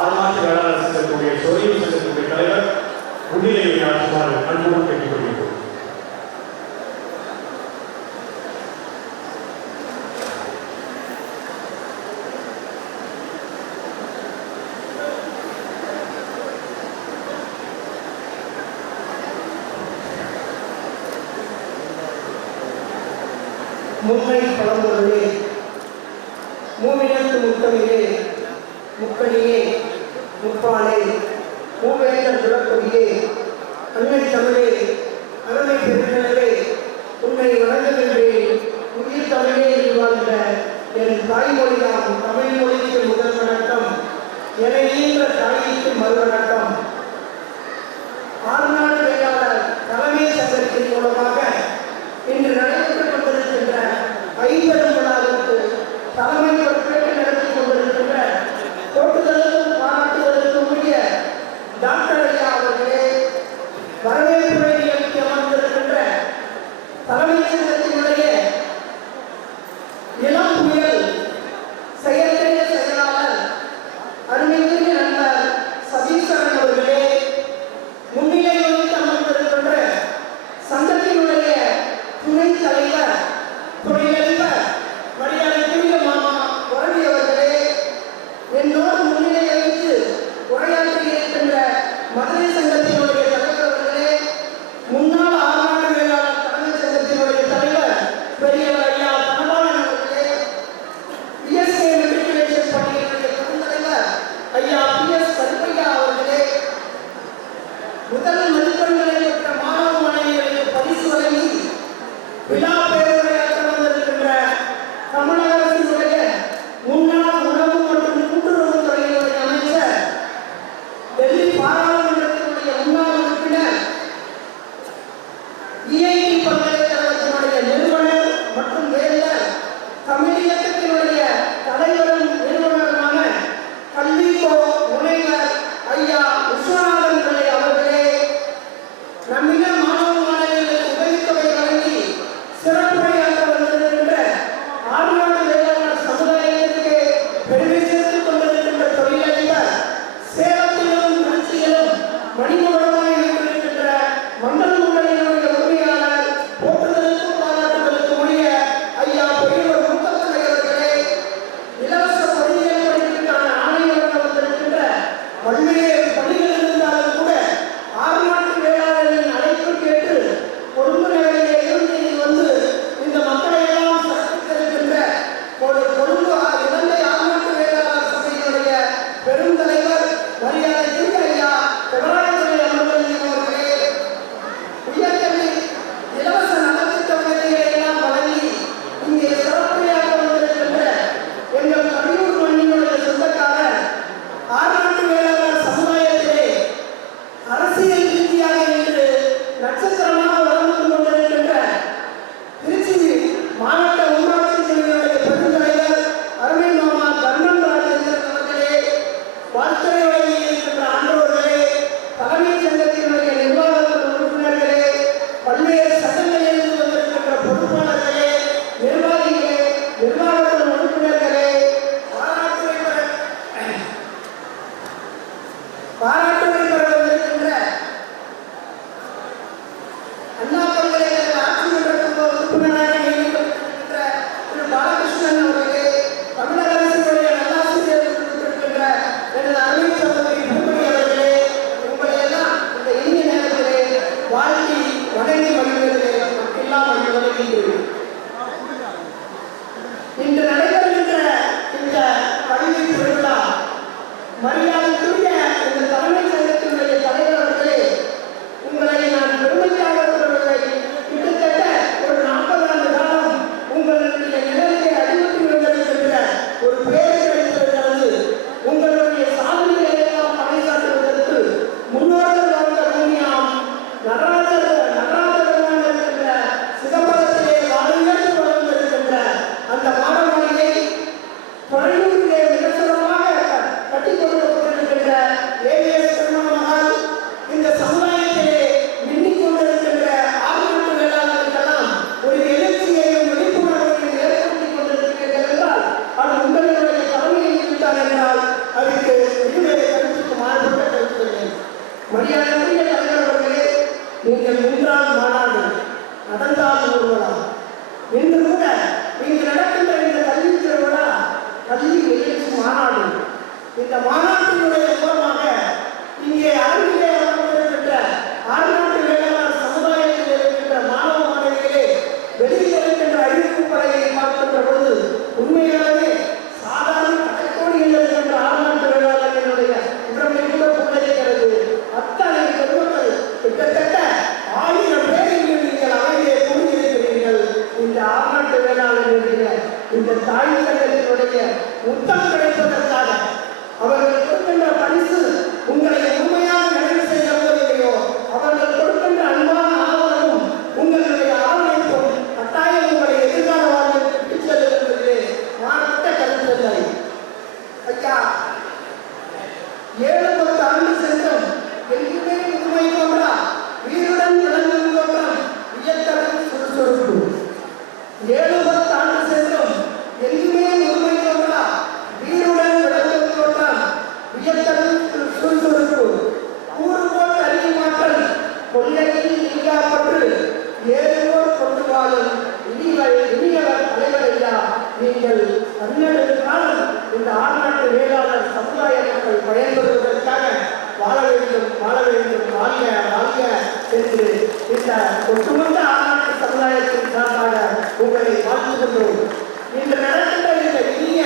ஆறுமாற்று வேளாண் சங்கத்துடைய சொறிவு சங்கத்துடைய தலைவர் முன்னிலை ஆற்றுமாறு அன்போடு கேட்டுக்கொள்கிறோம். முன்னை பழம்பொருளே, மூவினத்து முத்தமிழே, முக்கணியே, முப்பாலே, மூவேந்தர் துறக்கொடியே, அன்னை தமிழே, அருமை பெருநிலவே, உன்னை வணங்குகின்றேன். உயிர் தமிழே வாழ்ந்த என் தாய்மொழியாம் தமிழ் மொழிக்கு முதல் வணக்கம், என ஈன்ற தாய்க்கு மறுவணக்கம். ஆறுநாடு வேளாளர் தலைமை சங்கத்தின் மூலமாக இன்று நடைபெற்றுக் கொண்டிருக்கின்ற ஐம்பெரும் விழாவிற்கு தலைமை பொறுப்பேற்று நடத்தி கொண்டிருக்கின்ற போட்டுதலுக்கும் பாராட்டுதலுக்கும் உரிய டாக்டர் ஐயா அவர்களே, வரவேற்புரை நிகழ்ச்சி அமர்ந்திருக்கின்ற தலைமை சங்கத்தினுடைய இளம் புயல் செயற்கை செயலாளர் அருமைக்குரிய நண்பர் சதீஸ்வரன் அவர்களே, முன்னிலை வகித்து அமர்ந்திருக்கின்ற சங்கத்தினுடைய துணைத் தலைவர் தொழிலதிபர் மரியாதைக்குரிய மாமா உறவி அவர்களே, என்னோடு முன்னிலை வகித்து உரையாற்றி இருக்கின்ற மதுரை சங்கத்தினுடைய தலைவர் அவர்களே, முன்னாள் ஆறுநாடு வேளாளர் தலைமை சங்கத்தினுடைய தலைவர் பெரியவர் ஐயா தனபாலன் அவர்களே, பிஎஸ்கே மெட்ரிகுலேஷன் பள்ளியினுடைய பெருந்தலைவர் ஐயா பிஎஸ் கருப்பையா அவர்களே, முதல் மதிப்பெண்களை பெற்ற மாணவ மாணவிகளுக்கு பரிசு வழங்கி விழா பேருரையாற்ற வந்திருக்கின்ற தமிழக அரசினுடைய முன்னாள் உணவு மற்றும் கூட்டுறவு துறையினுடைய அமைச்சர், டெல்லி பாராளுமன்றத்தினுடைய மரியாதைக்குரிய தலைவர் அவர்களே, நீங்கள் நின்றால் மாநாடு, நடந்தால் ஊர்வலம். இன்று கூட நீங்கள் நடக்கின்ற இந்த கல்வி திருவிழா கல்வி எழுச்சி மாநாடு. இந்த மாநாட்டினுடைய மூலமாக இங்கே அரங்கிலே வளர்ந்திருக்கின்ற ஆழ்நாட்டு வேளாண் சமுதாயத்தில் இருக்கின்ற மாணவ மாணவிகளே, வெளியில் இருக்கின்ற அறிவிப்பு படையை பார்க்கின்ற பொழுது உண்மையாகவே சாதாரண கடைக்கோடியில் இருக்கின்ற ஆழ்நாட்டு வேளாளர்களுடைய உடம்பை கூட புன்னகைக்கிறது. அத்தனை பெருமக்கள் கிட்டத்தட்ட 1000 பேர் இங்கு நீங்கள் அமைதியை கூறியிருக்கிறீர்கள். இந்த ஆழ்நாட்டு வேளாளர்களுடைய இந்த தாய் தந்தையினுடைய முத்தம் கிடைப்பதற்காக அவர்கள் கொடுக்கின்ற பரிசு உங்களை உண்மையாக நிறைவு செய்ய போவதில்லையோ, அவர்கள் கொடுக்கின்ற அன்பான ஆதரவும் உங்களுடைய ஆதரவும் கட்டாயம் உங்களை எதிர்கால வாழ்வில் விட்டுச் செல்லுவதிலே மாறுபட்ட கருத்தில்லை. ஐயா, 7-10 ஆண்டு சென்றும் எங்குமே முதுமை போன்றா வீருடன் விளங்கும் தோற்றம் வியத்தரும் சுறுசுறுப்பு. 7-10 ஆண்டு சென்றும் எங்குமே முதுமை போன்றா வீருடன் விளங்கும் தோற்றம் வியத்தரும் சுறுசுறுப்பு. கூறுபோல் அறிவுமாற்றல் கொள்ளையில் நீங்காப்பட்டு ஏறுவோர் கொண்டு வாழும் இனியவர் தலைவர் ஐயா. நீங்கள் கண்ணெடுத்தாலும் இந்த ஆழ்நாட்டு வேளாளர் சமுதாய மக்கள் பயன்படுவதற்காக வாழ வேண்டும், வாழ வேண்டும், வாழ்க வாழ்க என்று இந்த ஒட்டுமொத்த ஆழ்நாட்டு சமுதாயத்தின் சார்பாக உங்களை வாழ்த்துகின்றோம். இன்று நடக்கின்ற இந்த இனிய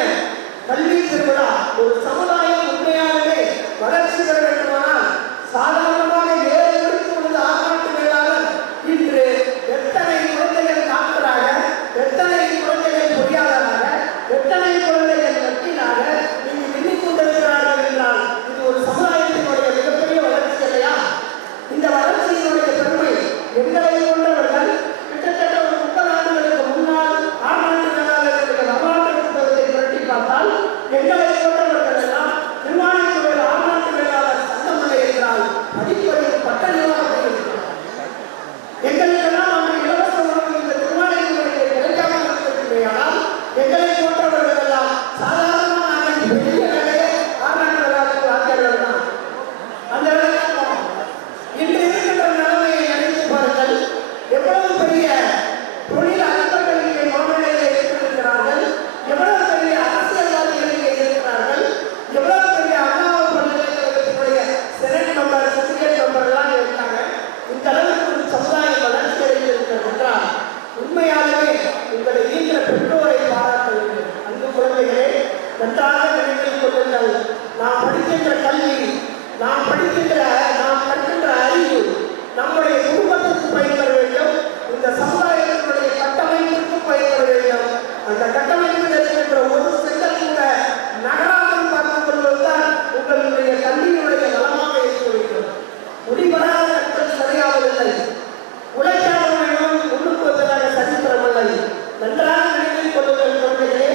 கல்வி திருவிழா ஒரு சமுதாயம் உண்மையாகவே வளர்ச்சி பெற வேண்டுமானால் சாதாரணமாக 7 மணிக்கு உள்ளது ஆழ்நாட்டு வேளாளர் இன்று எத்தனை குழந்தைகள் டாக்டராக, எத்தனை குழந்தைகள் பொறியாளராக, எத்தனை குழந்தைகள் வக்கீலாக இங்கு எண்ணிக் கொண்டிருக்கிறார்கள் என்றால் இது ஒரு சமுதாயத்தினுடைய மிகப்பெரிய வளர்ச்சி இல்லையா? இந்த வளர்ச்சியினுடைய பெருமை எங்களை கொண்டவர்கள் கிட்டத்தட்ட ஒரு 30 ஆண்டுகளுக்கு முன்னால் ஆழ்நாட்டு வேளாளர்களுடைய வரலாற்று புத்தகத்தை புரட்டி பார்த்தால் எங்களை கொண்டவர்கள் எல்லாம் திருவானைத்துறையில் ஆழ்நாட்டு வேளாளர் சங்கமில்லை என்றால் அடிப்படையில் பட்ட நிர்வாகத்தில் இருக்கிறார். எங்களுக்கெல்லாம் அவங்க இலவச உணவு இந்த திருவானைத்துறையில் கிடைக்காமல் இருக்கிறால் எங்களை போன்றவர்கள் எல்லாம் சாதாரணமாக பெரிய வேலையை ஆழ்நாட்டு வேளாளர்கள் ஆக்கியவர்கள் தான். அந்த வேலையை இன்று இருக்கின்ற நிலைமையை நினைத்து பாருங்கள். எவ்வளவு பெரிய தொழில் அதிபர்கள் இங்கே மாநிலையில் இருக்கிறார்கள், எவ்வளவு பெரிய அரசியல்வாதிகள் இங்கே இருக்கிறார்கள், எவ்வளவு பெரிய அண்ணா பல்கலைக்கழகத்தினுடைய செனட் மெம்பர், சிண்டிகேட் மெம்பர் எல்லாம் இருக்காங்க. இந்த அளவுக்கு ஒரு சமுதாயம் வளர்ச்சி அடைந்திருக்கிறது என்றால் உண்மையாகவே உங்களை ஈன்ற பெற்றோரை பாராட்ட வேண்டும். அன்பு குழந்தைகளே, நன்றாக நினைத்துக் கொள்ளுங்கள். நாம் படிக்கின்ற கல்வி, நாம் கற்கின்ற அறிவு நம்முடைய குடும்பத்திற்கு பயன்பட வேண்டும், இந்த சமுதாயத்தினுடைய கட்டமைப்புக்கு பயன்பட வேண்டும். அந்த கட்டமைப்பில் இருக்கின்ற ஒரு செங்கல் கூட நகராமல் பார்த்துக் கொள்வதுதான் உங்களுடைய கல்வியினுடைய நலமாக இருக்க வேண்டும். முடிவராத கற்கள் சரியாவதில்லை, உழைக்காதவர்களும் முன்னுக்கு வந்ததாக சரித்திரமில்லை. நன்றாக நினைத்துக் கொள்ளுங்கள் குழந்தைகளே.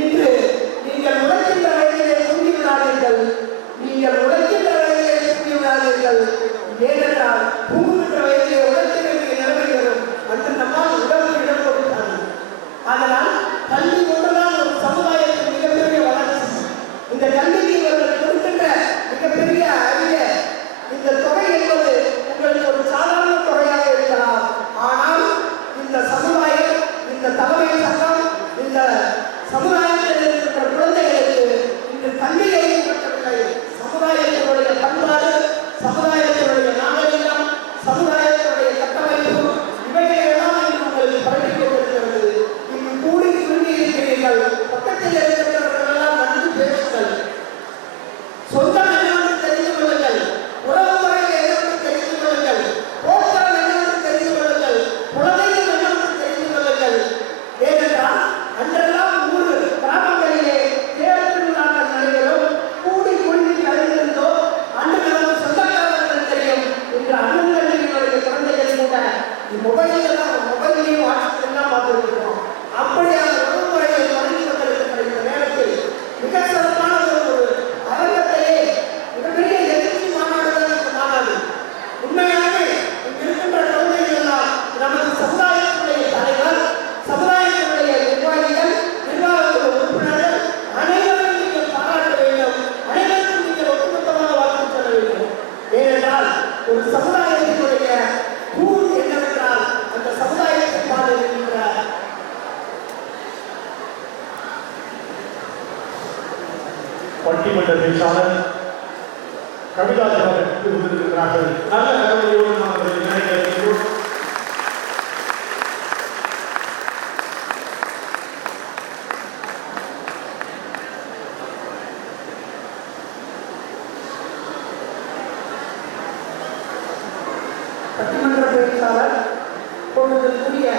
இன்று நீங்கள் உழைக்கின்ற வயதிலே தூங்கிவிடாதீர்கள். நீங்கள் உழைக்கின்ற பட்டிமன்ற பேச்சாளர் கவிதா இருக்கிறார்கள். நல்ல நடவடிக்கையோடு நாம் அவர்களை நினைக்கிறோம். பட்டிமன்ற பேச்சாளர் இப்பொழுதுக்குரிய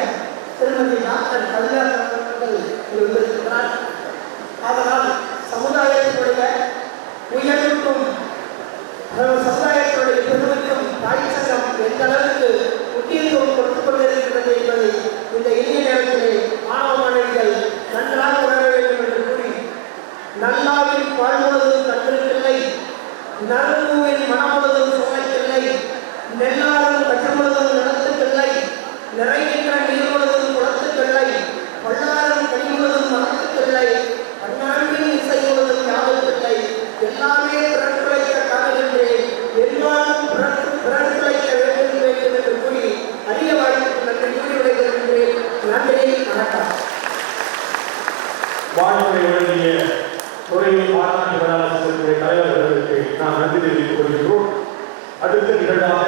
திருமதி டாக்டர் கவிதா அவர்கள் இருந்திருக்கிறார். அதனால் சமுதாயத்தினுடைய உயர்வுக்கும் சமுதாயத்தினுடைய பெருமைக்கும் தாய் சங்கம் எந்த அளவுக்கு முக்கியத்துவம் கொடுத்துக் கொண்டிருக்கிறது என்பதை இந்த இனிய நேரத்திலே மாணவ மாணவிகள் நன்றாக உணர வேண்டும் என்று கூறி, நல்லாவின் வாழ்வதும் கற்றிருக்கில்லை, நறுவின் மனமுழுதும் சுமைக்கில்லை, நெல்லாரும் கற்றமுழுதும் நடத்துக்கில்லை, நிறைகின்ற நீர் முழுதும் குளத்துக்கில்லை, பல்லாரும் கனி முழுதும் மனத்துக்கில்லை, பன்னாண்டின் இசை முழுதும் யாருக்கில்லை, எல்லாமே பிறப்புழைக்க காணுகின்றேன், எல்லாரும் பிறப்புழைக்க வேண்டும் என்று கூறி அரிய வாய்ப்புக்கு நன்றி கூறி விடைபெறுகின்றேன். நன்றி, வணக்கம். வாழ்வுரை வழங்கிய துறையில் பாராட்டு விழா தலைவர்களுக்கு நாம் நன்றி தெரிவித்துக் கொள்கிறோம். அடுத்த நிகழ்வாக